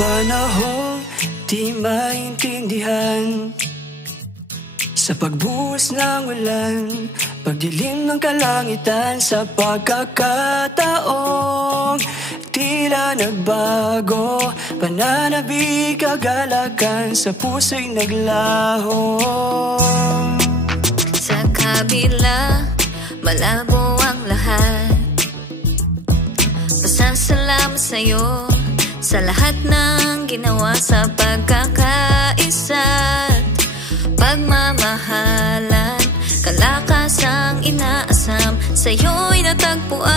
panahong di maintindihan, sa pagbuhos ng ulan, pagdilim ng kalangitan, sa pagkakataong tila nagbago, pananabik kagalakan sa puso'y naglaho. Sa kabila, malabo ang lahat. Pasasalamat sa'yo sa lahat ng ginawa, sa pagkakaisa't pagmamahalan. Kalakasang inaasam, sa'yo'y natagpuan.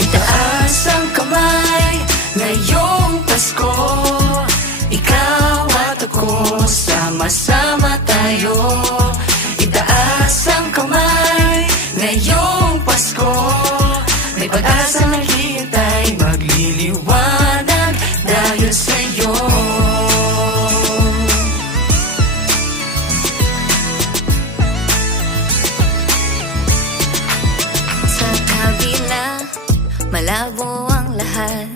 Itaas ang kamay ngayong Pasko, ikaw at ako, sama-sama tayo. Itaas ang kamay ngayong Pasko, may pag-asa naghihintay, magliliwanag dahil sa'yo. Sa kabila, malabo ang lahat.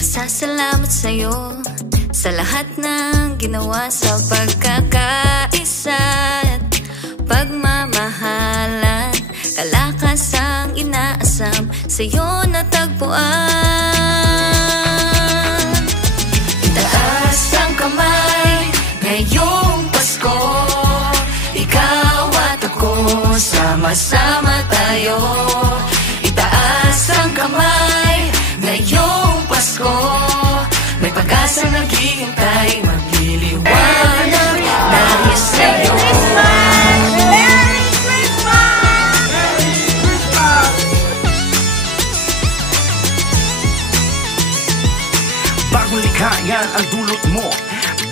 Pasasalamat sa'yo sa lahat ng ginawa, sa pagkakaisa't pagmamahalan. Kalakasang inaasam, sa'yo natagpuan. Itaas ang kamay ngayong Pasko, ikaw at ako, sama-sama tayo. Itaas ang kamay ngayong Pasko, may pag-asa naghihintay, magliliwanag dahil sa'yo. Yan ang dulot mo,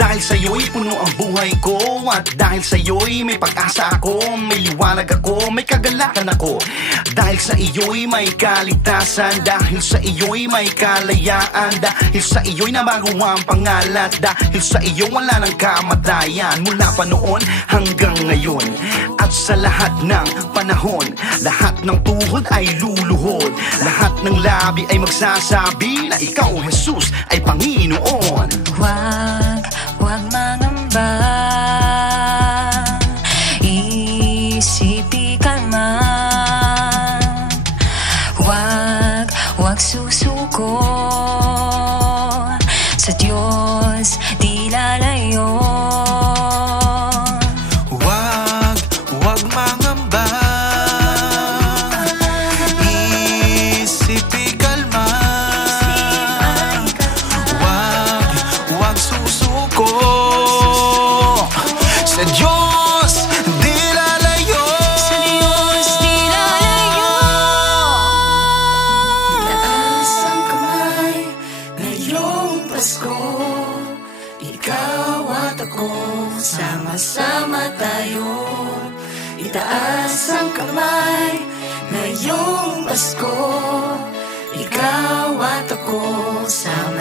dahil sa'yo'y puno ang buhay ko. At dahil sa'yo'y may pag-asa ako, may liwanag ako, may kagalakan ako. Dahil sa iyo'y may kaligtasan, dahil sa iyo'y may kalayaan, dahil sa iyo'y nabago ang pangalan, dahil sa iyo wala ng kamatayan. Mula pa noon hanggang ngayon, at sa lahat ng panahon, lahat ng tuhod ay luluhod, lahat ng labi ay magsasabi na ikaw, Jesus, ay Panginoon. Huwag mangamba, isipin kalma. Huwag susuko, sa Diyos di lalayo. Huwag mangamba, isipin kalma. Huwag susuko, sa Diyos di lalayo. Sa Diyos di lalayo. Itaas ang kamay ngayong Pasko, ikaw at ako, sama-sama tayo. Itaas ang kamay ngayong Pasko, ikaw at ako, sama